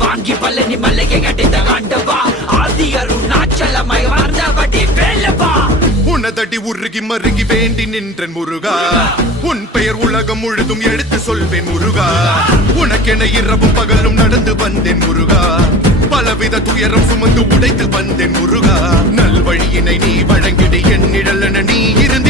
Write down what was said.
வாங்கி பழனி மலையை அடைந்த ஆண்டவா ஆதி அருணாச்சலமய வந்தபடி வேலவா உனதடி உருகி மருகி வேண்டி நின்றன் முருகா உன் பெயர் உலகம் முழுதும் எடுத்து சொல்வேன் முருகா உனக்கென இரவும் பகலும் நடந்து வந்தேன் முருகா பலவித துயரம் சுமந்து உடைத்து வந்தேன் முருகா நல்வழியினை நீ வழங்கிடு என் நிழலென நீ இருந்து